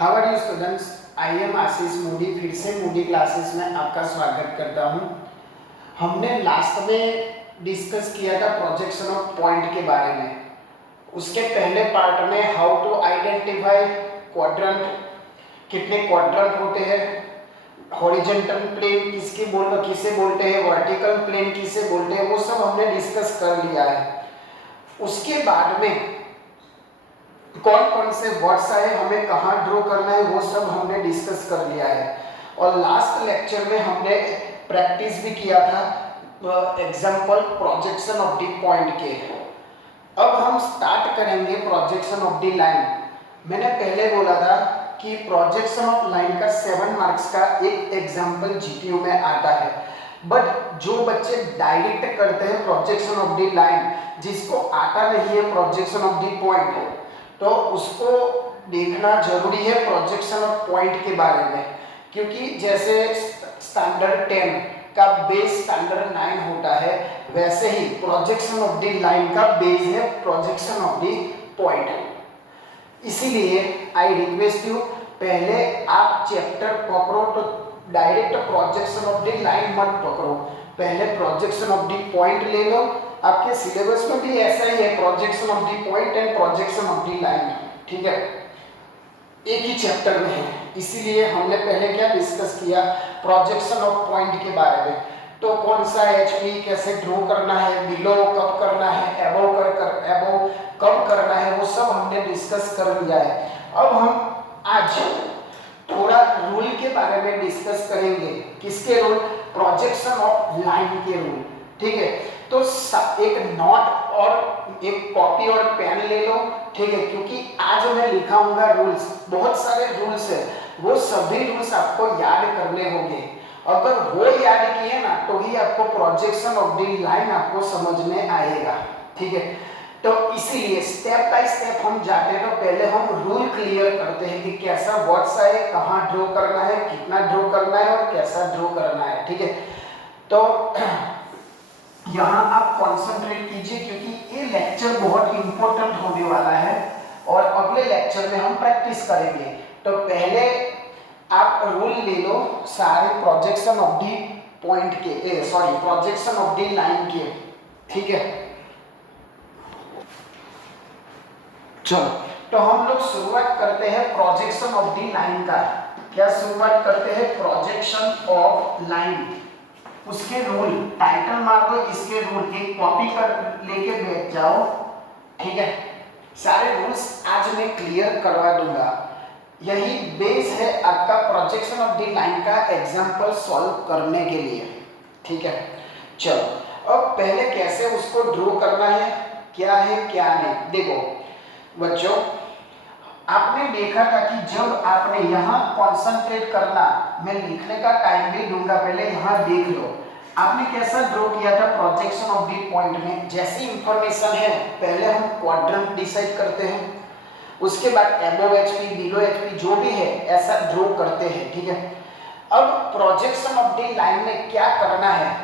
How are you students. I am Ashish Modi, फिर से Modi classes में आपका स्वागत करता हूं। हमने लास्ट में डिस्कस किया था प्रोजेक्शन ऑफ पॉइंट के बारे में। उसके पहले पार्ट में हाउ टू आइडेंटिफाई क्वाड्रेंट, कितने क्वाड्रेंट होते हैं, हॉरिजॉन्टल प्लेन किसे बोलते हैं, वर्टिकल प्लेन किसे बोलते हैं, वो सब हमने डिस्कस कर लिया है। उसके बाद में कौन कौन से वर्ड्स आए, हमें कहाँ ड्रॉ करना है, वो सब हमने डिस्कस कर लिया है। और लास्ट लेक्चर में हमने प्रैक्टिस भी किया था example projection of the point के। अब हम स्टार्ट करेंगे प्रोजेक्शन ऑफ द लाइन। मैंने पहले बोला था कि प्रोजेक्शन ऑफ लाइन का 7 मार्क्स का एक एग्जांपल जीपीयू में आता है, बट जो बच्चे डायरेक्ट करते हैं प्रोजेक्शन ऑफ द लाइन, जिसको आता नहीं है प्रोजेक्शन ऑफ द पॉइंट, तो उसको देखना जरूरी है प्रोजेक्शन ऑफ पॉइंट के बारे में। क्योंकि जैसे स्टैंडर्ड 10 का बेस स्टैंडर्ड 9 होता है, वैसे ही प्रोजेक्शन ऑफ द लाइन का बेस है प्रोजेक्शन ऑफ द पॉइंट। इसीलिए आई रिक्वेस्ट यू, पहले आप चैप्टर पकड़ो तो direct projection of the line मत पकड़ो, पहले प्रोजेक्शन ऑफ द पॉइंट ले लो। आपके सिलेबस में भी ऐसा ही है, projection of the point and projection of the line, ठीक है, एक ही चैप्टर में है। इसीलिए हमने पहले क्या डिस्कस किया, प्रोजेक्शन ऑफ पॉइंट के बारे में। तो कौन सा एचपी कैसे ड्रॉ करना है, बिलो कब करना है, एबो कब करना है, वो सब हमने डिस्कस कर लिया है। अब हम आज थोड़ा रूल के बारे में डिस्कस करेंगे। किसके रूल? प्रोजेक्शन ऑफ लाइन के रूल, ठीक है। तो एक नोट और एक कॉपी और पेन ले लो, ठीक है, क्योंकि आज मैं लिखाऊंगा रूल्स, बहुत सारे रूल्स है, वो सभी रूल्स आपको याद करने होंगे। अगर वो याद किए ना तो ही आपको प्रोजेक्शन ऑफ द लाइन आपको समझ में आएगा, ठीक है। तो इसीलिए स्टेप बाय स्टेप हम जाते हैं, तो पहले हम रूल क्लियर करते हैं कि कैसा वर्ड्स है, कहाँ ड्रॉ करना है, कितना ड्रॉ करना है और कैसा ड्रॉ करना है, ठीक है। तो यहाँ आप कंसंट्रेट कीजिए क्योंकि ये लेक्चर बहुत इंपॉर्टेंट होने वाला है और अगले लेक्चर में हम प्रैक्टिस करेंगे। तो पहले आप रूल ले लो सारे प्रोजेक्शन ऑफ दी पॉइंट के, sorry projection of the line के, ठीक है। चलो, तो हम लोग शुरुआत करते हैं प्रोजेक्शन ऑफ दी लाइन का। क्या शुरुआत करते हैं? Projection of line. उसके रूल टाइटल मार दो, इसके रूल एक कॉपी कर लेके बैठ जाओ, ठीक है। सारे रूल्स आज मैं क्लियर करवा दूंगा। यही बेस है आपका प्रोजेक्शन ऑफ द लाइन का एग्जांपल सॉल्व करने के लिए, ठीक है। चलो, अब पहले कैसे उसको ड्रॉ करना है, क्या है क्या नहीं। देखो बच्चों, आपने देखा था कि जब आपने यहाँ कॉन्सेंट्रेट करना, मैं लिखने का टाइम भी दूंगा, पहले यहाँ देख लो आपने कैसा ड्रॉ किया था प्रोजेक्शन ऑफ द पॉइंट में। जैसी इंफॉर्मेशन है पहले हम क्वाड्रेंट डिसाइड करते हैं, उसके बाद अबव एचपी बिलो एचपी जो भी है ऐसा ड्रॉ करते हैं, ठीक है। अब प्रोजेक्शन ऑफ द लाइन में क्या करना है,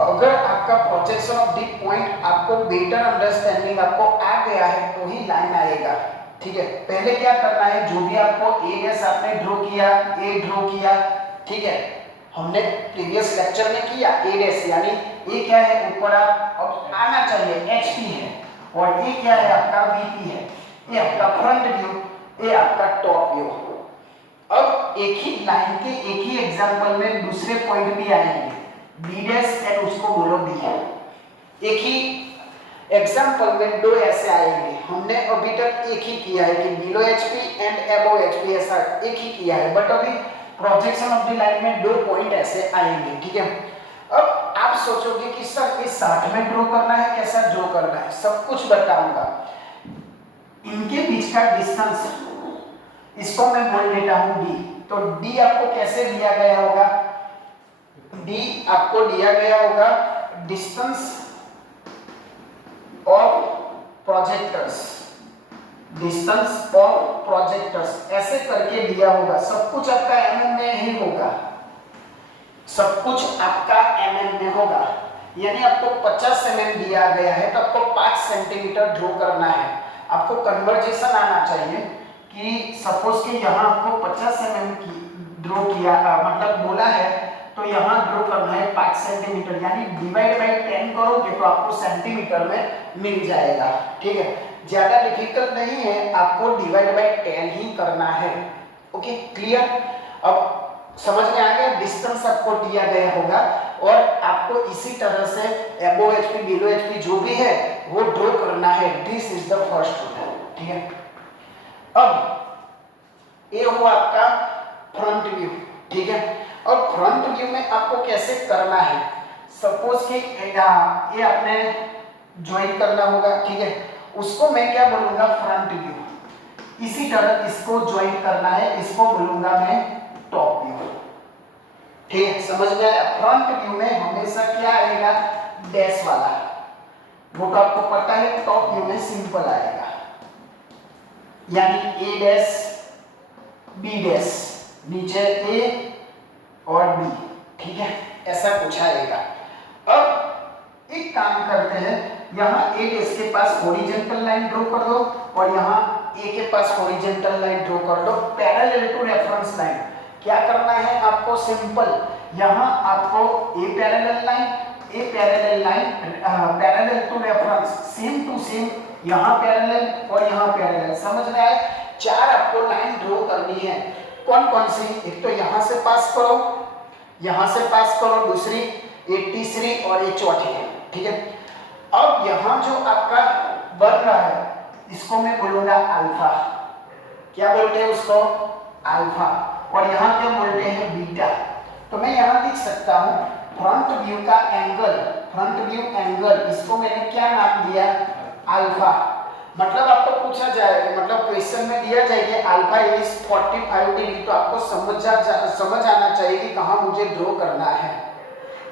अगर आपका प्रोजेक्शन ऑफ द पॉइंट आपको बेटर अंडरस्टैंडिंग आपको आ गया है तो ही लाइन आएगा, ठीक है। पहले क्या करना है, जो भी आपको ए एस आपने ड्रॉ किया, ए ड्रॉ किया, ठीक है, हमने प्रीवियस लेक्चर में किया ए एस, यानी ए क्या है ऊपर आप अब आना चाहिए एचपी है, और ए क्या है आपका वीपी है, ये आपका फ्रंट व्यू, ये आपका टॉप व्यू। अब एक ही लाइन के एक ही एग्जांपल में दूसरे पॉइंट भी आएंगे, बी डैश एंड उसको बोलो बी है। एक ही एग्जांपल में दो ऐसे आएंगे, हमने अभी तक एक ही किया है कि below HP and above HP, ऐसा एक ही किया है, बट अभी प्रोजेक्शन ऑफ द लाइन में दो पॉइंट ऐसे आएंगे, ठीक है। अब आप सोचोगे कि सर इस 60 में ड्रॉ करना है, कैसा ड्रॉ करना है, सब कुछ बताऊंगा। इनके बीच का डिस्टेंस, इसको मैं बोल देता हूं डी। तो डी आपको कैसे दिया गया होगा, डी आपको दिया गया होगा distance of projectors, distance of projectors ऐसे करके दिया होगा। सब कुछ आपका एमएम में ही होगा, सब कुछ आपका एमएम में होगा, यानी आपको 50 एमएम दिया गया है तो आपको 5 सेंटीमीटर ड्रॉ करना है। आपको कन्वर्जेशन आना चाहिए, कि सपोज कि यहाँ आपको 50 mm की ड्रॉ किया मतलब बोला है, तो यहाँ ड्रॉ करना है 5 सेंटीमीटर, यानी डिवाइड बाय 10 करोगे तो आपको सेंटीमीटर में मिल जाएगा। ठीक है, ज्यादा डिफिकल्ट नहीं है, आपको डिवाइड बाय 10 ही करना है। Okay clear. अब समझ में आ गया, डिस्टेंस आपको दिया गया होगा और आपको इसी तरह से एबो एचपी बिलो एचपी जो भी है वो ड्रॉ करना है। This is the first rule. ठीक है, अब ये हुआ आपका फ्रंट व्यू। ठीक है, और फ्रंट व्यू में आपको कैसे करना है, सपोज कि ये आपने ज्वाइन करना होगा। ठीक है, उसको मैं क्या बोलूंगा, फ्रंट व्यू। इसी तरह इसको ज्वाइन करना है, इसको बोलूंगा मैं टॉप व्यू। ठीक है, समझ में आया। फ्रंट व्यू में हमेशा क्या आएगा, डैश वाला, वो तो आपको पता है। टॉप व्यू में सिंपल आएगा, यानी ए डैश बी डैश, नीचे ए और बी। ठीक है, ऐसा कुछ आएगा। अब एक काम करते हैं, यहाँ ए डैश के पास हॉरिजॉन्टल लाइन ड्रॉ कर दो और यहाँ ए के पास हॉरिजॉन्टल लाइन ड्रॉ कर दो पैरेलल टू रेफरेंस लाइन। क्या करना है आपको, सिंपल, यहाँ आपको a parallel line parallel to reference, same to same, यहाँ पैरेलल और यहाँ पैरेलल। समझ में आए, 4 आपको लाइन ड्रॉ करनी है। कौन कौन सी, एक तो यहाँ से पास करो, यहाँ से पास करो, दूसरी, एक तीसरी और एक चौथी है। ठीक है, अब यहाँ जो आपका बन रहा है इसको मैं बोलूंगा अल्फा। क्या बोलते हैं उसको, अल्फा। और यहाँ क्या बोलते हैं, बीटा। तो मैं यहाँ लिख सकता हूँ फ्रंट व्यू का एंगल, फ्रंट व्यू एंगल, इसको मैंने क्या नाम दिया, अल्फा। मतलब आपको पूछा जाए, मतलब क्वेश्चन में दिया जाए कि अल्फा इज 45 डिग्री, तो आपको समझ आना चाहिए कि कहाँ मुझे ड्रॉ करना है।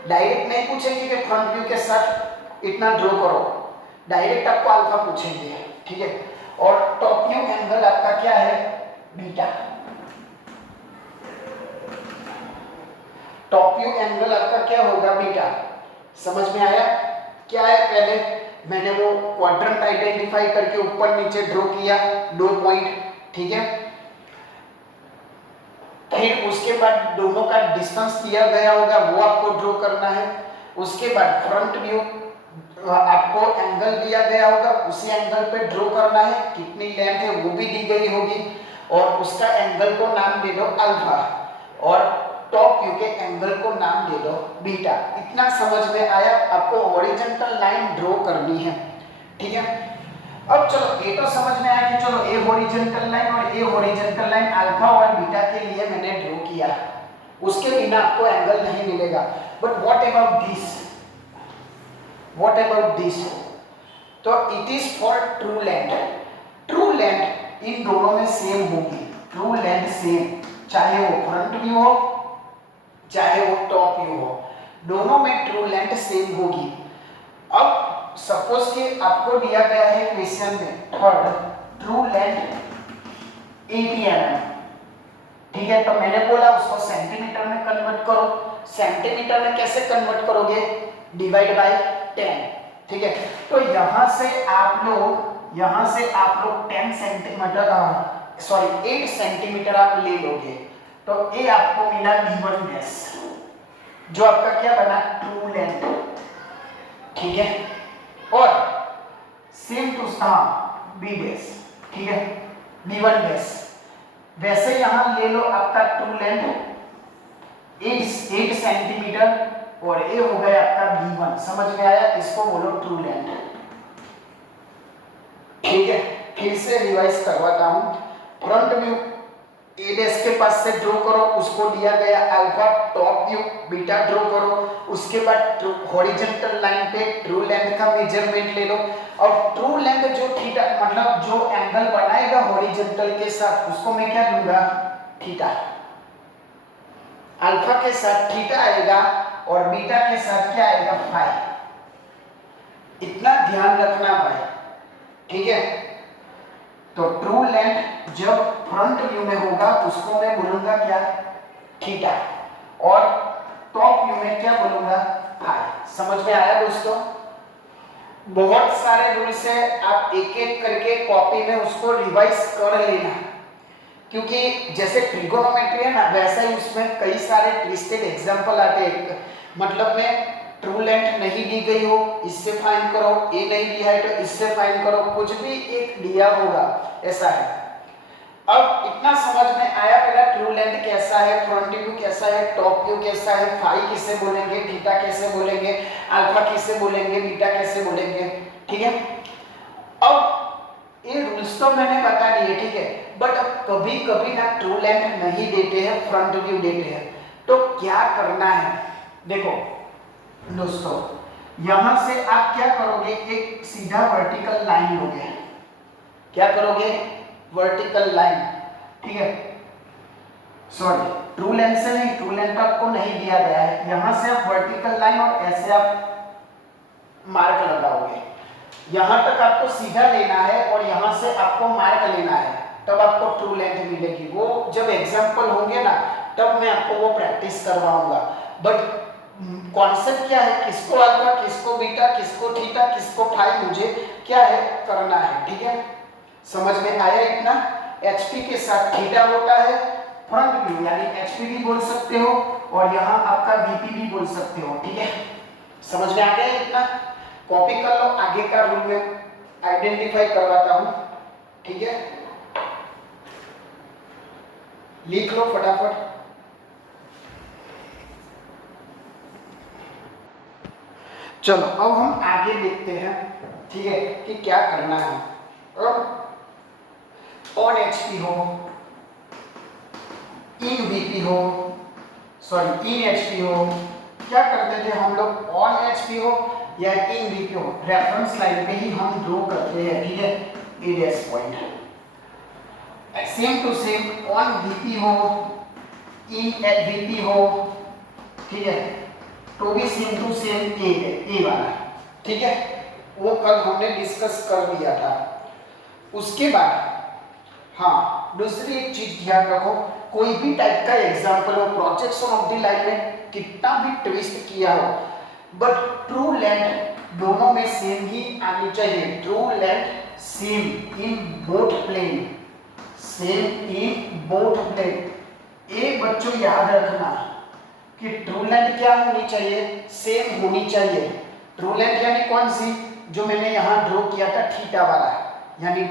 डायरेक्ट नहीं पूछेंगे कि फ्रंट व्यू के साथ इतना ड्रॉ करो, डायरेक्ट आपको अल्फा पूछेंगे। ठीक है, और टॉप व्यू एंगल आपका क्या है, बीटा। टॉप व्यू एंगल आपका क्या होगा, बीटा। समझ में आया, क्या है, पहले मैंने वो क्वाड्रेंट आइडेंटिफाई करके ऊपर नीचे ड्रॉ किया 2 पॉइंट। ठीक है, फिर उसके बाद दोनों का डिस्टेंस दिया गया होगा वो आपको ड्रॉ करना है। उसके बाद फ्रंट व्यू आपको एंगल दिया गया होगा, उसी एंगल पे ड्रॉ करना है, कितनी लेंथ है वो भी दी गई होगी और उसका एंगल को नाम दे दो अल्फा और टॉप व्यू के एंगल को नाम दे दो बीटा। इतना समझ में आया, आपको हॉरिजॉन्टल लाइन ड्रॉ करनी है। ठीक है, अब चलो ये तो समझ में आया कि चलो ए हॉरिजॉन्टल लाइन और ए हॉरिजॉन्टल लाइन अल्फा और बीटा के लिए मैंने ड्रॉ किया, उसके बिना आपको एंगल नहीं मिलेगा। But what about this, what about this, तो it is for true length. True length इन दोनों में सेम होगी, ट्रू लेंथ सेम, चाहे वो फ्रंट व्यू हो चाहे वो टॉप व्यू हो, दोनों में ट्रू लेंथ सेम होगी। अब सपोज कि आपको दिया गया है क्वेश्चन में थर्ड, ट्रू लेंथ 80 mm। ठीक है, तो मैंने बोला उसको सेंटीमीटर में कन्वर्ट करो। सेंटीमीटर में कैसे कन्वर्ट करोगे, डिवाइड बाय 10। ठीक है, तो यहाँ से आप लोग 10 सेंटीमीटर सॉरी 8 सेंटीमीटर आप ले लोगे, तो ये आपको मिला b1 डैश, जो आपका क्या बना, ट्रू लेंथ। ठीक है, और सेम टू बी डैश। ठीक है, b1 डैश, वैसे यहां ले लो आपका ट्रू लेंथ 8 सेंटीमीटर और ये हो गया आपका b1। समझ में आया, इसको बोलो ट्रू लेंथ। ठीक है, फिर से रिवाइज करवाता हूं। फ्रंट व्यू ए डैश के पास से ड्रॉ करो, उसको दिया गया alpha, top view beta draw करो, उसके बाद हॉरिजॉन्टल लाइन पे ट्रू लेंथ का मेजरमेंट ले लो और ट्रू लेंथ जो थीटा मतलब जो एंगल बनाएगा हॉरिजॉन्टल के साथ उसको मैं क्या दूंगा, थीटा। अल्फा के साथ थीटा आएगा और बीटा के साथ क्या आएगा, फाई। इतना ध्यान रखना भाई। ठीक है, तो ट्रू लेंथ जब फ्रंट व्यू में होगा उसको मैं बोलूंगा क्या, थीटा, और टॉप व्यू में क्या बोलूंगा, फाई। समझ में आया दोस्तों, बहुत सारे रूल्स है, आप एक एक करके कॉपी में उसको रिवाइज कर लेना। क्योंकि जैसे ट्रिगोनोमेट्री है ना, वैसा ही उसमें कई सारे ट्विस्टेड एग्जांपल आते हैं। मतलब में ट्रू लेंथ नहीं दी गई हो, इससे फाइंड करो, ए नहीं दिया है तो इससे फाइंड करो, कुछ भी एक दिया होगा, ऐसा है। अब इतना समझ में आया, पहला ट्रू लेंथ कैसा है, फ्रंट व्यू कैसा है, टॉप व्यू कैसा है, फाई किसे बोलेंगे, थीटा कैसे बोलेंगे, अल्फा किसे बोलेंगे, बीटा कैसे बोलेंगे, ठीक है। अब ये रूल्स तो मैंने बता दिए, ठीक है, बट अब कभी कभी ना ट्रू लेंथ नहीं देते हैं, फ्रंट व्यू देते हैं, तो क्या करना है, देखो दोस्तों, यहां से आप क्या करोगे, एक सीधा वर्टिकल लाइन लोगे, क्या करोगे, वर्टिकल लाइन, ठीक है, सॉरी ट्रू लेंथ से नहीं, ट्रू लेंथ आपको नहीं दिया गया है, यहां से आप वर्टिकल लाइन और ऐसे आप मार्क लगाओगे, यहां तक आपको सीधा लेना है और यहां से आपको मार्क लेना है, तब आपको ट्रू लेंथ मिलेगी। वो जब एग्जांपल होंगे ना, तब मैं आपको वो प्रैक्टिस करवाऊंगा, बट कॉन्सेप्ट क्या है, किसको अल्फा, किसको बीटा, किसको थीटा, किसको फाई, मुझे क्या है करना है, ठीक है, समझ में आया इतना। एचपी के साथ थीटा होता है, फ्रंट व्यू यानी एचपी भी बोल सकते हो और यहाँ आपका वीपी भी बोल सकते हो, ठीक है, समझ में आ गया इतना। कॉपी कर लो, आगे का रूल में आइडेंटिफाई करवाता हूं, ठीक है, लिख लो फटाफट। चलो अब हम आगे देखते हैं, ठीक है, कि क्या करना है। अब ऑन एचपी हो, इन वीपी हो, सॉरी इन एचपी हो, क्या करते थे हम लोग, ऑन एचपी हो या इन वीपी हो, रेफरेंस लाइन पे ही हम ड्रॉ करते हैं, ठीक है, A dash point, same to same on VP हो, इन वीपी हो, ठीक है, तो भी सेम टू सेम ए वाला, ठीक है, वो कल हमने डिस्कस कर लिया था। उसके बाद हाँ, दूसरी एक चीज ध्यान रखो, कोई भी टाइप का एग्जांपल हो, प्रोजेक्शन ऑफ द लाइन में कितना भी ट्विस्ट किया हो, बट ट्रू लेंथ दोनों में सेम ही आनी चाहिए, true length same in both plane, same in both plane. एक बच्चों याद रखना कि ट्रू लेंथ क्या होनी चाहिए, सेम होनी चाहिए। ट्रू लेंथ यानी कौन सी, जो मैंने यहाँ ड्रॉ किया था थीटा वाला, यानी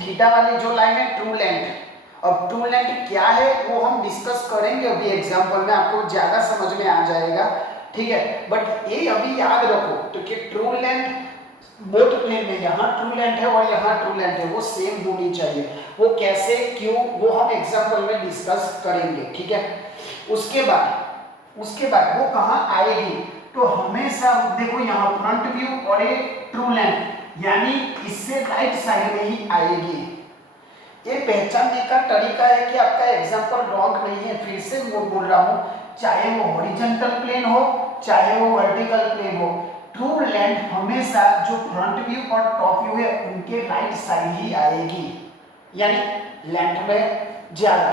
थीटा वाली जो लाइन है ट्रू लेंथ। अब ट्रू लेंथ क्या है वो हम डिस्कस करेंगे अभी एग्जांपल में, आपको ज्यादा समझ में आ जाएगा, ठीक है, बट ये अभी याद रखो तो कि ट्रू लेंथ बोथ प्लेन में, यहाँ ट्रू लेंथ है और यहाँ ट्रू लेंथ है, वो सेम होनी चाहिए। वो कैसे, क्यों, वो हम एग्जांपल में डिस्कस करेंगे, ठीक है। उसके बाद वो कहाँ आएगी, तो हमेशा देखो यहाँ फ्रंट व्यू और एक ट्रू लेंथ यानी इससे राइट साइड में ही आएगी। ये पहचानने का तरीका है कि आपका एग्जांपल रॉन्ग नहीं है, फिर से बोल रहा हूँ, चाहे वो हॉरिजॉन्टल प्लेन हो चाहे वो वर्टिकल प्लेन हो, ट्रू लेंथ हमेशा जो फ्रंट व्यू और टॉप व्यू है उनके राइट साइड ही आएगी, यानी लेंथ में ज्यादा।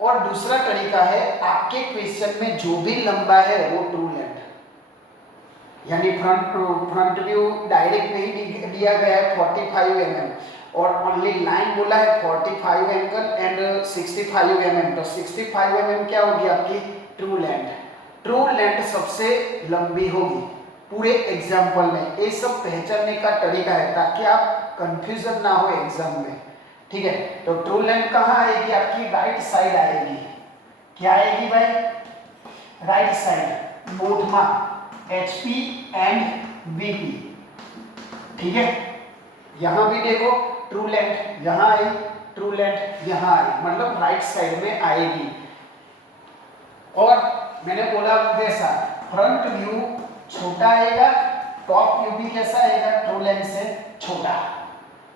और दूसरा तरीका है, आपके क्वेश्चन में जो भी लंबा है वो ट्रू लेंथ, यानी फ्रंट व्यू डायरेक्ट नहीं दिया गया है 45 mm और ओनली लाइन बोला है 45 एंगल एंड 65 mm, तो 65 mm क्या होगी आपकी ट्रू लेंथ। ट्रू लेंथ सबसे लंबी होगी पूरे एग्जाम्पल में। ये सब पहचानने का तरीका है ताकि आप कंफ्यूजन ना हो एग्जाम में, ठीक है। तो ट्रू लेंथ कहाँ आएगी, आपकी राइट साइड आएगी। क्या आएगी भाई, राइट साइड, बोथ में HP एंड VP, ठीक है। यहां भी देखो ट्रू लेंथ यहां आई, ट्रू लेंथ यहां आई, मतलब राइट साइड में आएगी। और मैंने बोला वैसा फ्रंट व्यू छोटा आएगा, टॉप व्यू भी कैसा आएगा, ट्रू लेंथ से छोटा,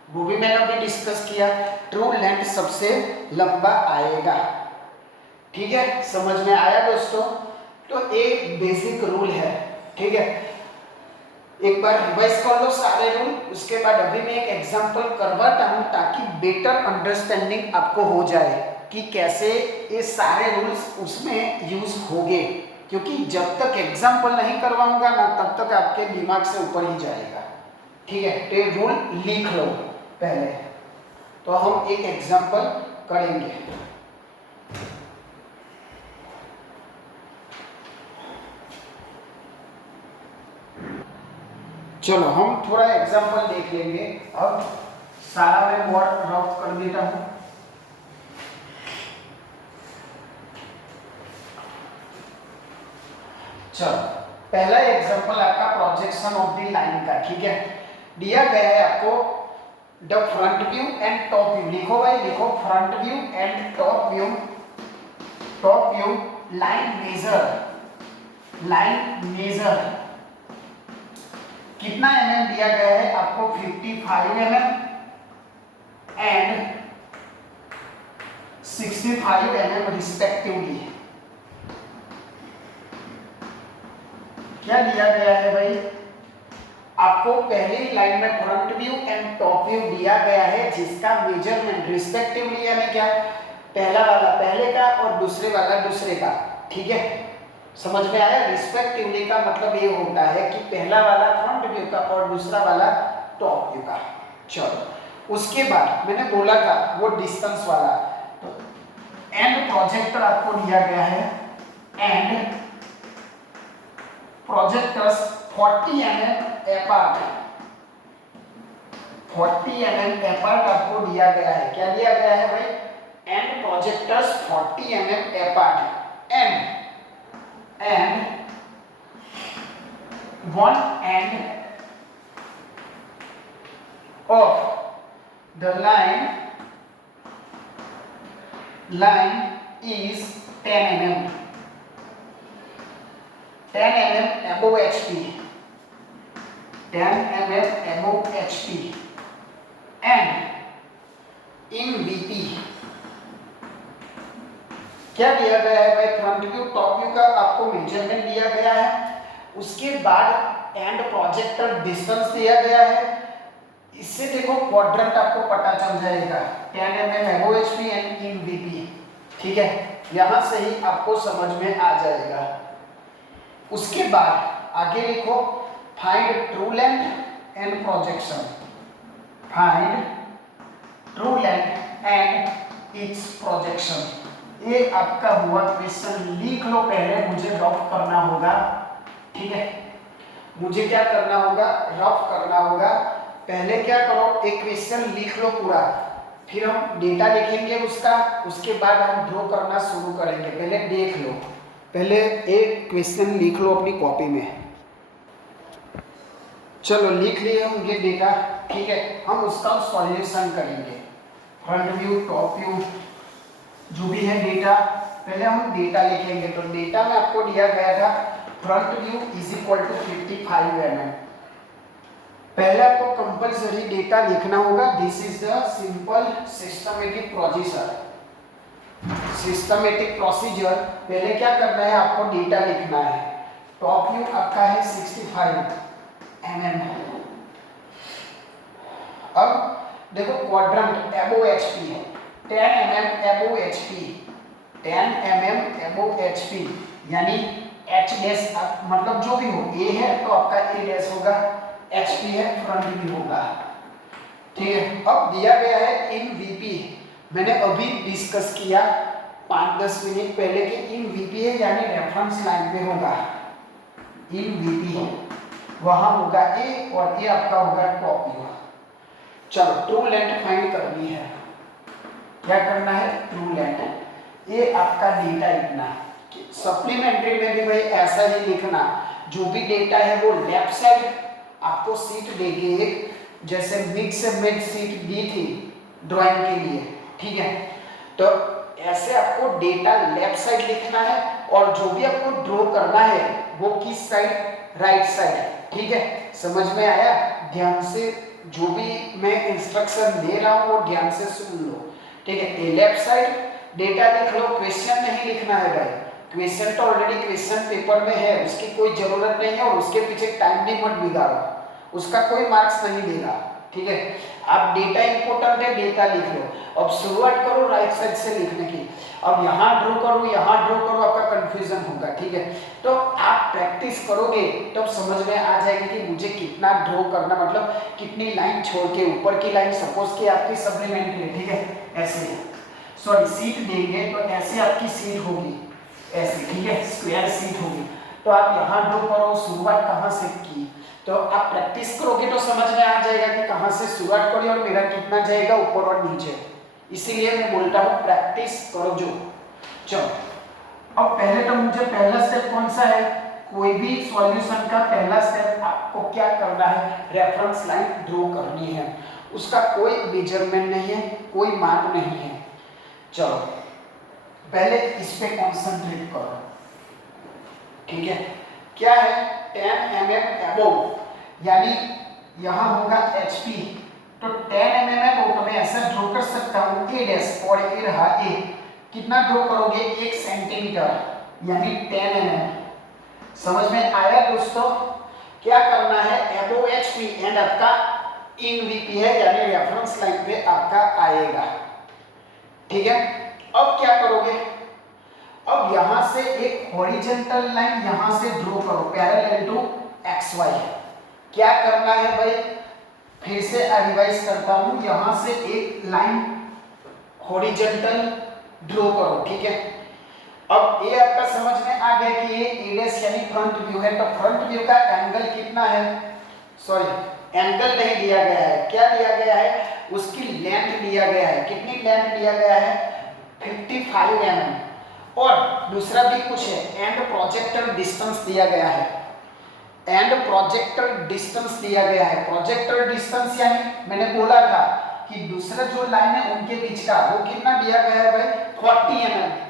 वो भी मैंने अभी डिस्कस किया। ट्रू लेंथ सबसे लंबा आएगा, ठीक है, समझ में आया दोस्तों। तो एक बेसिक रूल है, ठीक है, एक बार रिवाइज कर लो सारे रूल, उसके बाद अभी मैं एक एग्जांपल करवाता हूं ताकि बेटर अंडरस्टैंडिंग आपको हो जाए कि कैसे ये सारे रूल्स उसमें यूज होंगे, क्योंकि जब तक एग्जांपल नहीं करवाऊंगा ना तब तक आपके दिमाग से ऊपर ही जाएगा, ठीक है। तो ये रूल लिख लो पहले, तो हम एक एग्जाम्पल करेंगे। चलो हम थोड़ा एग्जाम्पल देख लेंगे। अब सारा मैं बोर्ड रफ कर देता हूँ। चलो पहला एग्जांपल आपका प्रोजेक्शन ऑफ द लाइन का, ठीक है। दिया गया है आपको the front view and top view. लिखो भाई, लिखो front view and top view. Top view line measure कितना mm दिया गया है आपको 55 mm एंड 65 mm रिस्पेक्टिवली। क्या दिया गया है भाई, आपको पहली लाइन में front view and top view दिया गया है जिसका मेजरमेंट रिस्पेक्टिवली यानी क्या, पहला वाला पहले का और दूसरे वाला दूसरे का, ठीक है। समझ में आया। रिस्पेक्टिवली का मतलब ये होता है कि पहला वाला फ्रंट व्यू का और दूसरा वाला टॉप व्यू का। चलो उसके बाद मैंने बोला था वो डिस्टेंस वाला, तो एंड प्रोजेक्टर आपको दिया गया है and projectors 40 mm apart, 40 mm apart आपको दिया गया है। क्या दिया गया है भाई, and projectors 40 mm apart and one end of the line is 10 mm, 10 mm above HP, 10 mm above HP and in VP। क्या दिया गया है भाई, फ्रंट व्यू टॉप व्यू का आपको मेजरमेंट दिया गया है। उसके बाद एंड प्रोजेक्टर डिस्टेंस दिया गया है। इससे देखो क्वाड्रेंट आपको पता चल जाएगा 10 mm above HP and in VP, ठीक है। यहां से ही आपको समझ में आ जाएगा। उसके बाद आगे लिखो find true length and projection, find true length and it's projection. ये आपका हुआ क्वेश्चन, लिख लो पहले, मुझे रफ करना होगा, ठीक है। मुझे क्या करना होगा, रफ करना होगा। पहले क्या करो, एक क्वेश्चन लिख लो पूरा, फिर हम डेटा लिखेंगे उसका, उसके बाद हम ड्रॉ करना शुरू करेंगे। पहले देख लो, पहले एक क्वेश्चन लिख लो अपनी कॉपी में। चलो लिख लिए होंगे डेटा, ठीक है। हम उसका सॉल्यूशन करेंगे। फ्रंट व्यू टॉप व्यू जो भी है डेटा, पहले हम डेटा लिखेंगे। तो डेटा में आपको दिया गया था front view is equal to 55 mm। पहले आपको कंपल्सरी डेटा लिखना होगा। This is the simple systematic procedure, systematic procedure. पहले क्या करना है, आपको डेटा लिखना है। टॉप व्यू आपका है 65 mm। अब देखो क्वाड्रेंट एबोव HP है 10 mm above HP, 10 mm above HP यानी H डैश मतलब जो भी हो, A है तो आपका A डैश होगा, HP है फ्रंट भी होगा, ठीक है। अब दिया गया है इन VP, मैंने अभी डिस्कस किया 5-10 मिनट पहले कि इन VP है यानी रेफरेंस लाइन पे होगा इन VP, वहां होगा A और ये आपका होगा टॉप व्यू। चलो ट्रू लेंथ फाइंड करनी है। क्या करना है, ट्रू लेंथ। ये आपका डेटा इतना, सप्लीमेंट्री में भी भाई ऐसा ही लिखना। जो भी डेटा है वो लेफ्ट साइड आपको सीट देगी एक, जैसे मिक्स मेड सीट दी थी ड्राइंग के लिए, ठीक है। तो ऐसे आपको डेटा लेफ्ट साइड लिखना है और जो भी आपको ड्रॉ करना है वो किस साइड, राइट साइड, ठीक है। समझ में आया। ध्यान से जो भी मैं इंस्ट्रक्शन दे रहा हूँ वो ध्यान से सुन लो, ठीक है। लेफ्ट साइड डेटा लिख लो, क्वेश्चन नहीं लिखना है भाई। क्वेश्चन तो ऑलरेडी क्वेश्चन पेपर में है, उसकी कोई जरूरत नहीं है और उसके पीछे टाइम भी मत बिगाड़ो, उसका कोई मार्क्स नहीं देगा, ठीक है। आप डेटा इंपॉर्टेंट है, डेटा लिख लो। अब शुरुआत करो राइट साइड से लिखने की। अब यहाँ ड्रॉ करो, यहाँ ड्रॉ करो, आपका कंफ्यूजन होगा, ठीक है। तो आप प्रैक्टिस करोगे तब तो समझ में आ जाएगा कि मुझे कितना ड्रॉ करना, मतलब कितनी लाइन छोड़ के ऊपर की लाइन सपोज की आपकी सप्लीमेंट्री है, ठीक है, ऐसे सॉरी सीट देंगे तो ऐसे आपकी सीट होगी, ऐसे, ठीक है, स्क्वायर सीट होगी। तो आप यहाँ ड्रॉ करो, शुरुआत कहाँ से की, तो आप प्रैक्टिस करोगे तो समझ में आ जाएगा कि कहाँ से शुरुआत करी और मेरा कितना जाएगा ऊपर और नीचे। इसीलिए मैं बोलता हूँ प्रैक्टिस करो जो। चलो अब पहले तो मुझे पहला स्टेप कौन सा है, कोई भी सॉल्यूशन का पहला स्टेप आपको क्या करना है, रेफरेंस लाइन ड्रॉ करनी है। उसका कोई मेजरमेंट नहीं है, कोई माप नहीं है। चलो पहले इस पे कॉन्सेंट्रेट करो, ठीक है। क्या है 10 mm अबोव, यानी यहाँ होगा HP, तो 10 mm अबोव तो मैं ऐसा ड्रॉ कर सकता हूँ A डैश, और ये रहा A, कितना ड्रॉ करोगे 1 सेंटीमीटर, यानी 10 mm। समझ में आया दोस्तों। क्या करना है, अबोव HP एंड आपका इन VP है, यानी रेफरेंस लाइन पे आपका आएगा, ठीक है। अब क्या करोगे, अब यहां से एक हॉरिजॉन्टल लाइन यहां से ड्रॉ करो पैरेलल टू XY। क्या करना है भाई, फिर से रिवाइज करता हूं, यहां से एक लाइन हॉरिजॉन्टल ड्रॉ करो, ठीक है। अब ये आपका समझ में आ गया कि ये एडेस यानी फ्रंट व्यू है, तो फ्रंट व्यू का एंगल कितना है, सॉरी एंगल नहीं दिया गया है, क्या दिया गया है, उसकी लेंथ दिया गया है। कितनी लेंथ दिया गया है, 55 mm। और दूसरा भी कुछ है, एंड प्रोजेक्टर डिस्टेंस दिया गया है, एंड प्रोजेक्टर डिस्टेंस दिया गया है। प्रोजेक्टर डिस्टेंस यानी मैंने बोला था कि दूसरा जो लाइन है उनके बीच का वो कितना दिया गया है भाई, 40 mm।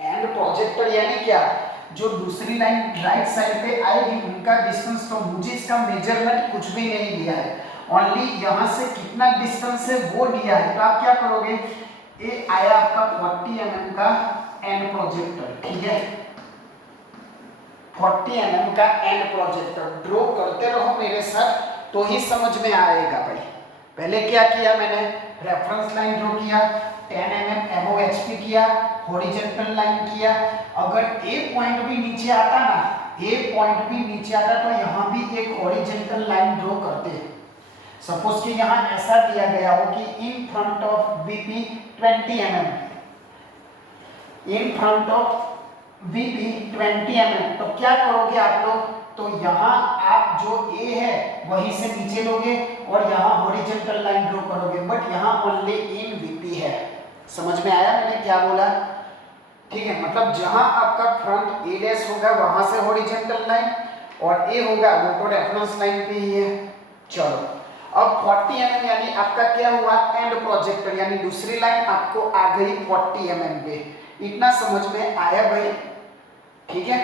एंड प्रोजेक्टर यानी क्या, जो दूसरी लाइन राइट साइड पे आएगी उनका डिस्टेंस, तो मुझे इसका मेजरमेंट कुछ भी नहीं दिया है, ओनली यहां से कितना डिस्टेंस है वो दिया है। तो आप क्या करोगे, ये आया आपका 40 mm का एंड प्रोजेक्टर, ठीक है, 40 mm का एंड प्रोजेक्टर। ड्रॉ करते रहो मेरे साथ तो ही समझ में आएगा भाई। पहले क्या किया मैंने, रेफरेंस लाइन ड्रॉ किया, 10 mm अबोव HP किया, हॉरिजॉन्टल लाइन किया। अगर ए पॉइंट भी नीचे आता ना, ए पॉइंट भी नीचे आता तो यहाँ भी एक हॉरिजॉन्टल लाइन ड्रॉ करते। सपोज कि यहाँ ऐसा दिया गया हो कि in front of VP 20 mm, in front of VP 20 mm। तो क्या करोगे आप लोग, तो यहाँ आप जो A है वहीं से नीचे लोगे और यहाँ हॉरिजॉन्टल लाइन ड्रॉ करोगे, बट यहाँ ओनली इन VP है। समझ में आया मैंने क्या बोला, ठीक है। मतलब जहाँ आपका फ्रंट A डैश होगा वहां से हॉरिजॉन्टल लाइन, और A होगा वो तो रेफरेंस लाइन पे ही है। चलो अब 40 mm यानी आपका क्या हुआ, एंड प्रोजेक्टर, यानी दूसरी लाइन आपको आ गई 40 mm पे। इतना समझ में आया भाई, ठीक है।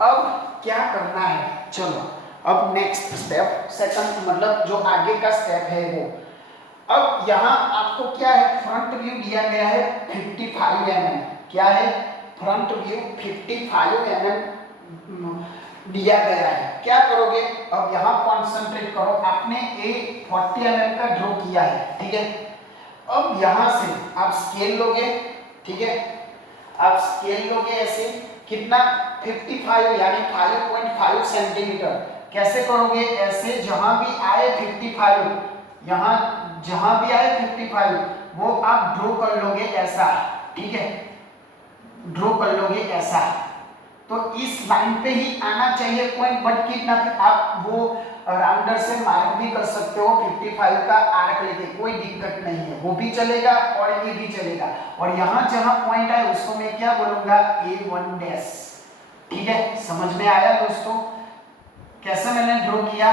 अब क्या करना है, चलो अब नेक्स्ट स्टेप, सेकंड मतलब जो आगे का स्टेप है वो। अब यहाँ आपको क्या है, फ्रंट व्यू दिया गया है 55 mm। क्या है, फ्रंट व्यू 55 mm दिया गया है। क्या करोगे, अब यहाँ कॉन्सेंट्रेट करो, आपने ए 40 mm का ड्रॉ किया है, ठीक है। अब यहाँ से आप स्केल लोगे, ठीक है, आप स्केल लोगे ऐसे, कितना 55 यानी 5.5 सेंटीमीटर। कैसे करोगे, ऐसे जहां भी आए 55, यहाँ जहां भी आए 55 वो आप ड्रॉ कर लोगे ऐसा, ठीक है, ड्रॉ कर लोगे ऐसा। तो इस लाइन पे ही आना चाहिए पॉइंट, बट कितना आप वो राउंडर से मार्क भी कर सकते हो 55 का आर्क लेके, कोई दिक्कत नहीं है, वो भी चलेगा और ये भी चलेगा। और यहाँ जहां पॉइंट है उसको मैं क्या बोलूंगा, A1 डैश, ठीक है। समझ में आया दोस्तों, कैसे मैंने ड्रॉ किया,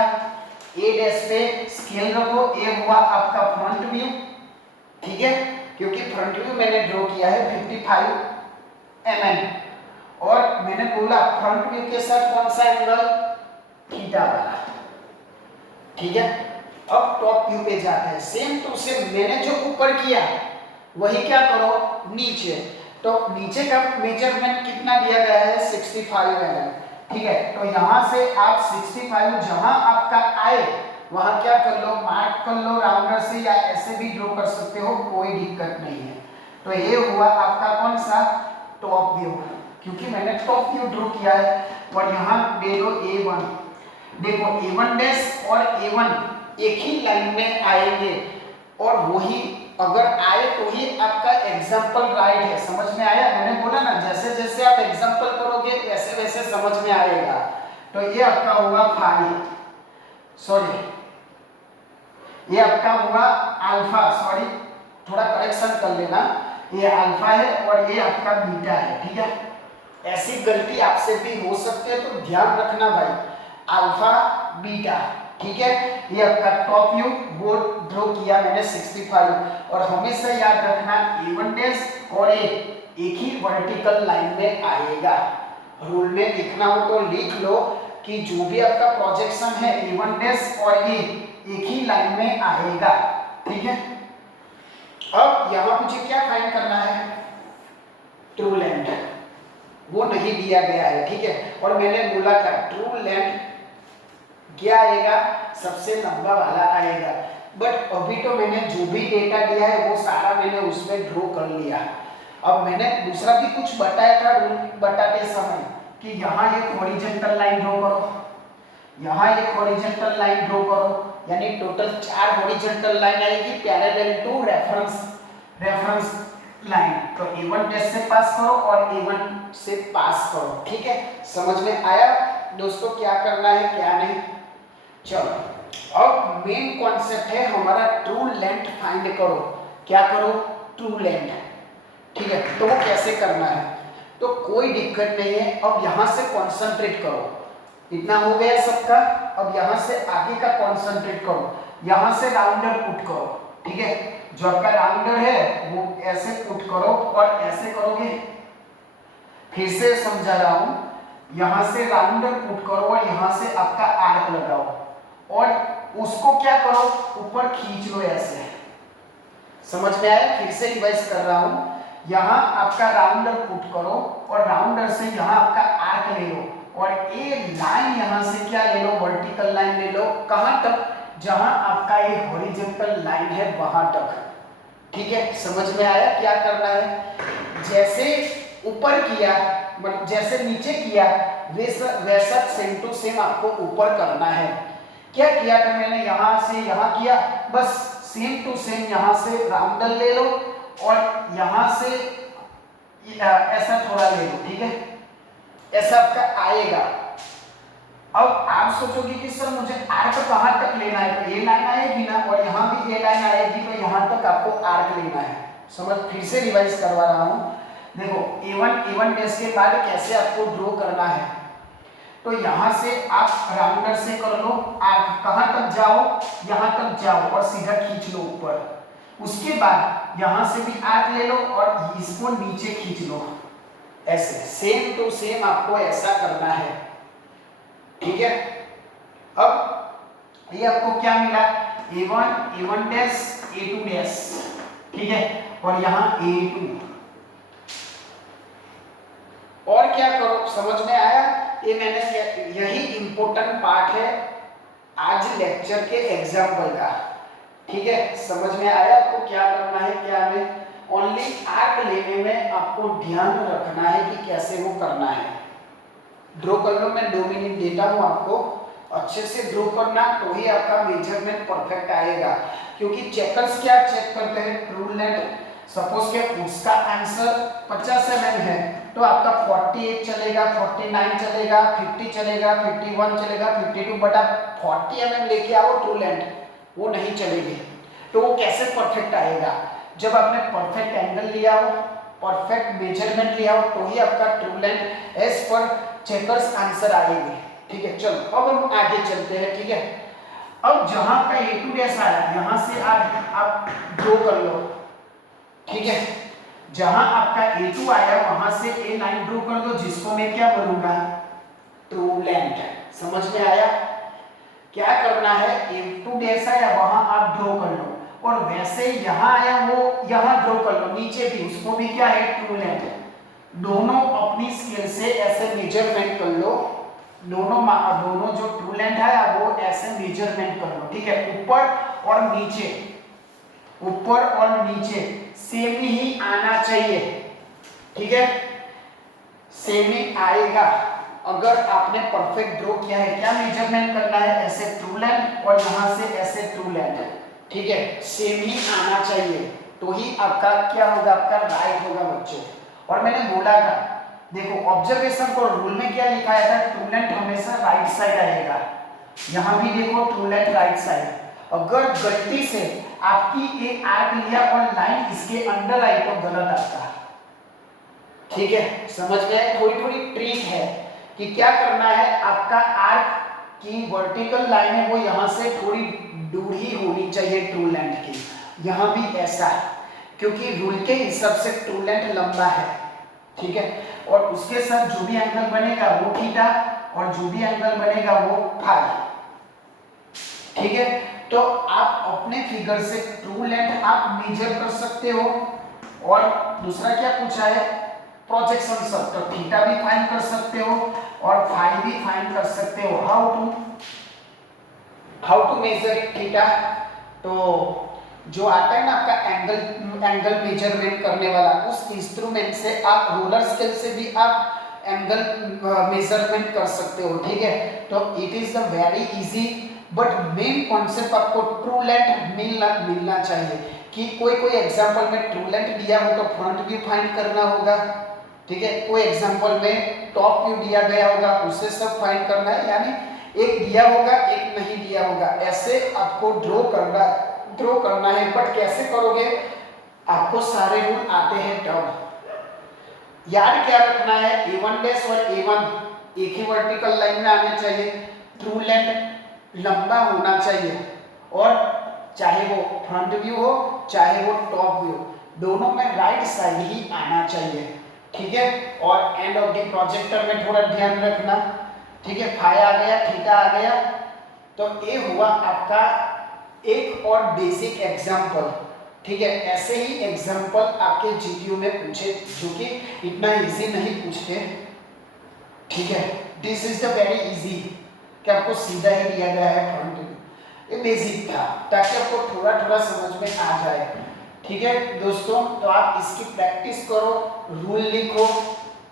A डैश पे स्केल रखो, A हुआ आपका फ्रंट व्यू, ठीक है, क्योंकि फ्रंट व्यू मैंने ड्रॉ किया है 55 mm, और मैंने बोला फ्रंट व्यू के साथ कौन सा एंगल, थीटा वाला, ठीक है। अब टॉप व्यू पे जाते हैं, सेम टू सेम मैंने जो ऊपर किया वही क्या करो नीचे। तो नीचे का मेजरमेंट कितना दिया गया है, 65 mm, ठीक है। तो यहां से आप 65 जहां आपका आए वहां क्या कर लो, मार्क कर लो राउंडर से, या ऐसे भी ड्रॉ कर सकते हो, कोई दिक्कत नहीं है। तो ये हुआ आपका कौन सा, टॉप व्यू, क्योंकि मैंने टॉप व्यू ड्रॉ किया है। और यहाँ दे दो A1, देखो A1 डैश और A1 एक ही लाइन में आएंगे, और वही अगर आए तो ही आपका एग्जाम्पल राइट है। समझ में आया, मैंने बोला ना जैसे जैसे आप एग्जाम्पल करोगे वैसे वैसे समझ में आएगा। तो ये आपका होगा फाई, सॉरी ये आपका होगा अल्फा, सॉरी थोड़ा करेक्शन कर लेना, ये अल्फा है और ये आपका बीटा है, ठीक है। ऐसी गलती आपसे भी हो सकती है तो ध्यान रखना भाई, अल्फा बीटा, ठीक है। ये आपका टॉप व्यू वो ड्रॉ किया मैंने 65, और हमेशा याद रखना A1 डैश और एक ही वर्टिकल लाइन में आएगा। रूल में लिखना हो तो लिख लो कि जो भी आपका प्रोजेक्शन है A1 डैश और एक ही लाइन में आएगा, ठीक है। अब यहाँ मुझे क्या फाइंड करना है, ट्रू लेंथ, वो नहीं दिया गया है, ठीक है। और मैंने बोला था ट्रू लेंथ क्या आएगा, सबसे लंबा वाला आएगा। बट अभी तो मैंने जो भी डेटा दिया है वो सारा मैंने उसमें ड्रॉ कर लिया। अब मैंने दूसरा भी कुछ बताया था रूल बताते समय कि यहाँ एक हॉरिजॉन्टल लाइन ड्रॉ करो, यहाँ एक हॉरिजॉन्टल लाइन ड्रॉ करो, यानी टोटल 4 हॉरिजॉन्टल लाइन आएगी पैरेलल टू रेफरेंस लाइन। तो A1 डैश से पास करो और A1 से पास करो, ठीक है। समझ में आया दोस्तों क्या करना है क्या नहीं। चलो अब मेन कॉन्सेप्ट है हमारा ट्रू लेंथ फाइंड करो। क्या करो, ट्रू लेंथ, ठीक है। तो वो कैसे करना है, तो कोई दिक्कत नहीं है। अब यहाँ से कॉन्सेंट्रेट करो, इतना हो गया सबका। अब यहाँ से आगे का कॉन्सेंट्रेट करो, यहाँ से राउंडर पुट करो, ठीक है। जो आपका राउंडर है वो ऐसे पुट करो और ऐसे करोगे, फिर से समझा रहा हूं, यहाँ से राउंडर पुट करो और यहाँ से आपका आर्क लगाओ और उसको क्या करो, ऊपर खींच लो ऐसे। समझ में आया, फिर से रिवाइज कर रहा हूं। यहाँ आपका राउंडर पुट करो और राउंडर से यहाँ आपका आर्क ले लो और एक लाइन यहाँ से क्या ले लो, वर्टिकल लाइन ले लो। कहां तक, जहां आपका ये हॉरिजॉन्टल लाइन है वहां तक, ठीक है। समझ में आया क्या करना है, जैसे ऊपर किया जैसे नीचे किया वैसा सेम टू सेम आपको ऊपर करना है। क्या किया था मैंने, यहाँ से यहाँ किया, बस सेम टू सेम यहाँ से राउंडर ले लो और यहाँ से ऐसा थोड़ा ले लो, ठीक है। ऐसा आपका आएगा। अब आप सोचोगे कि सर मुझे आर्क कहां तक लेना है, तो ये लाइन आएगी ना और यहाँ भी ये लाइन आएगी, तो यहाँ तक आपको आर्क लेना है। समझ, फिर से रिवाइज करवा रहा हूँ। देखो A1 डैश के बाद कैसे आपको ड्रॉ करना है, तो यहाँ से आप राउंडर से कर लो आर्क, कहां तक जाओ, यहाँ तक जाओ और सीधा खींच लो ऊपर। उसके बाद यहाँ से भी आर्क ले लो और इसको नीचे खींच लो, ऐसे सेम टू सेम आपको ऐसा करना है, ठीक है। अब ये आपको क्या मिला, A1 डैश A2 डैश, ठीक है, और यहाँ A2। और क्या करो, समझ में आया, ये मैंने यही इंपॉर्टेंट पार्ट है आज लेक्चर के एग्जाम्पल का, ठीक है। समझ में आया आपको क्या करना है क्या नहीं। ओनली आर्क लेने में आपको ध्यान रखना है कि कैसे वो करना है। ड्रॉ कर लो, मैं 2 मिनट देता हूँ आपको, अच्छे से ड्रॉ करना तो ही आपका मेजरमेंट परफेक्ट आएगा। क्योंकि चेकर्स क्या चेक करते हैं, ट्रू लेंथ। सपोज के उसका आंसर 50 mm है तो आपका 48 चलेगा, 49 चलेगा, 50 चलेगा, 51 चलेगा, 52, बट आप 40 mm लेके आओ ट्रू लेंथ, वो नहीं चलेगी। तो वो कैसे परफेक्ट आएगा, जब आपने परफेक्ट एंगल लिया हो, परफेक्ट मेजरमेंट लिया हो, तो ही आपका ट्रू लेंथ एज पर चेकर्स आंसर आएगी, ठीक है। चलो अब हम आगे चलते हैं, ठीक है। अब जहां का A2 डैश आया यहां से आप ड्रॉ कर लो, ठीक है। जहां आपका A2 आया वहां से ए लाइन ड्रॉ कर दो, जिसको मैं क्या बोलूंगा, ट्रू लेंथ। समझ में आया क्या करना है, A2 डैश आया वहां आप ड्रॉ कर लो और वैसे यहां आया वो यहां ड्रॉ कर लो, नीचे भी उसको भी क्या है, ट्रू लेंथ। दोनों अपनी स्केल से ऐसे मेजरमेंट कर लो, दोनों जो ट्रू लेंथ है वो ऐसे मेजरमेंट कर लो, ठीक है। ऊपर और नीचे सेम ही आना चाहिए, ठीक है, सेम ही आएगा। अगर आपने परफेक्ट ड्रॉ किया है, क्या मेजरमेंट करना है, ऐसे ट्रू लेंथ और यहां से ऐसे ट्रू लेंथ, ठीक है, सेम ही आना चाहिए, तो ही आपका क्या होगा, आपका राइट होगा बच्चों। और मैंने बोला था, देखो ऑब्जर्वेशन को रूल में क्या लिखा था, ट्रू लेंथ हमेशा राइट साइड आएगा। यहां भी देखो ट्रू लेंथ राइट साइड। अगर गलती से आपकी एक आर्क लिया और लाइन इसके अंदर आई तो गलत आता, ठीक है, समझ में। थोड़ी थोड़ी ट्रिक है कि क्या करना है, आपका आर्क की वर्टिकल लाइन है वो यहां से थोड़ी दूर ही होनी चाहिए ट्रू लेंथ की, यहां भी ऐसा है, क्योंकि रूल के हिसाब से ट्रू लेंथ लंबा है, ठीक है। और उसके साथ जो भी एंगल बनेगा वो थीटा और जो भी एंगल बनेगा वो फाई, ठीक है। तो आप अपने फिगर से ट्रू लेंथ आप मेजर कर सकते हो। और दूसरा क्या पूछा है, प्रोजेक्शन सब, तो थीटा भी फाइंड कर सकते हो और फाई भी फाइंड कर सकते हो। हाउ टू मेजर थीटा, तो जो आता है ना आपका एंगल मेजरमेंट करने वाला, उस इंस्ट्रूमेंट से आप रोलर स्केल से भी आप एंगल मेजरमेंट कर सकते हो, ठीक है। तो it is the very easy, but main concept आपको ट्रू लेंथ मिलना चाहिए। कि कोई एग्जांपल में ट्रू लेंथ दिया हो तो फ्रंट व्यू फाइंड करना होगा, ठीक है। कोई एग्जांपल में टॉप व्यू दिया गया होगा, उसे सब फाइंड करना है, यानी एक दिया होगा एक नहीं दिया होगा, ऐसे आपको ड्रॉ करना है। बट कैसे करोगे, आपको सारे रूल आते हैं तब। याद क्या रखना है, A1 डैश और A1 एक ही वर्टिकल लाइन में आने चाहिए, ट्रू लेंथ लंबा होना चाहिए, और चाहे वो फ्रंट व्यू हो चाहे वो टॉप व्यू, दोनों में राइट साइड ही आना चाहिए, ठीक है। और एंड ऑफ द प्रोजेक्टर में थोड़ा ध्यान रखना, ठीक है। फाई आ गया, थीटा आ गया, तो ये हुआ आपका एक और बेसिक एग्जांपल, ठीक है। ऐसे ही एग्जांपल आपके जीटीयू में पूछे जो कि इतना इजी नहीं पूछते, ठीक है। This is the very easy कि आपको सीधा ही दिया गया है फ्रंट व्यू, ये बेसिक था ताकि आपको थोड़ा थोड़ा समझ में आ जाए, ठीक है दोस्तों। तो आप इसकी प्रैक्टिस करो, रूल लिखो,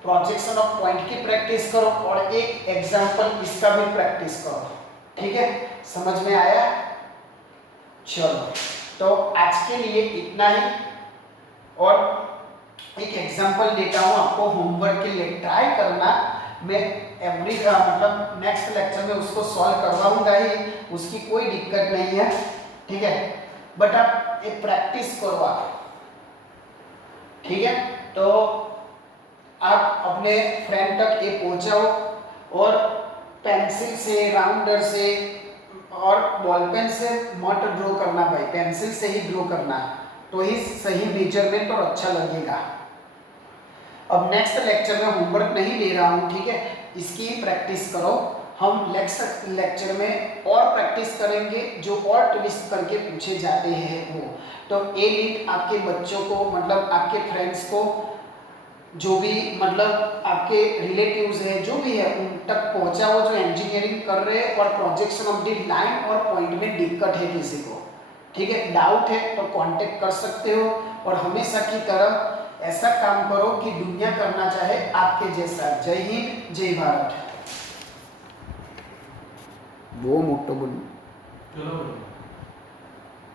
प्रोजेक्शन ऑफ पॉइंट की प्रैक्टिस करो और एक एग्जांपल इसका भी प्रैक्टिस करो, ठीक है। समझ में आया, चलो तो आज के लिए इतना ही। और एक एग्जांपल देता हूँ आपको होमवर्क के लिए, ट्राई करना, मैं मतलब नेक्स्ट लेक्चर में उसको सॉल्व करवाऊंगा ही, उसकी कोई दिक्कत नहीं है, ठीक है। बट आप एक प्रैक्टिस करो आप, ठीक है। तो आप अपने फ्रेंड तक ये पहुंचाओ और पेंसिल से, राउंडर से और बॉल पेन से मत ड्रॉ करना भाई, पेंसिल से ही ड्रॉ करना, तो ही सही मेजरमेंट और अच्छा लगेगा। अब नेक्स्ट लेक्चर में होमवर्क नहीं ले रहा हूँ, ठीक है, इसकी प्रैक्टिस करो। हम नेक्स्ट लेक्चर में और प्रैक्टिस करेंगे जो और ट्विस्ट करके पूछे जाते हैं वो। तो ये लिंक आपके बच्चों को, मतलब आपके फ्रेंड्स को, जो भी मतलब आपके रिलेटिव्स है, जो भी है, उन तक पहुंचाओ जो इंजीनियरिंग कर रहे हैं और प्रोजेक्शन ऑफ द लाइन और पॉइंट में दिक्कत है किसी को, ठीक है, डाउट है तो कांटेक्ट कर सकते हो। और हमेशा की तरह ऐसा काम करो कि दुनिया करना चाहे आपके जैसा। जय हिंद, जय भारत। वो मोटो बोल।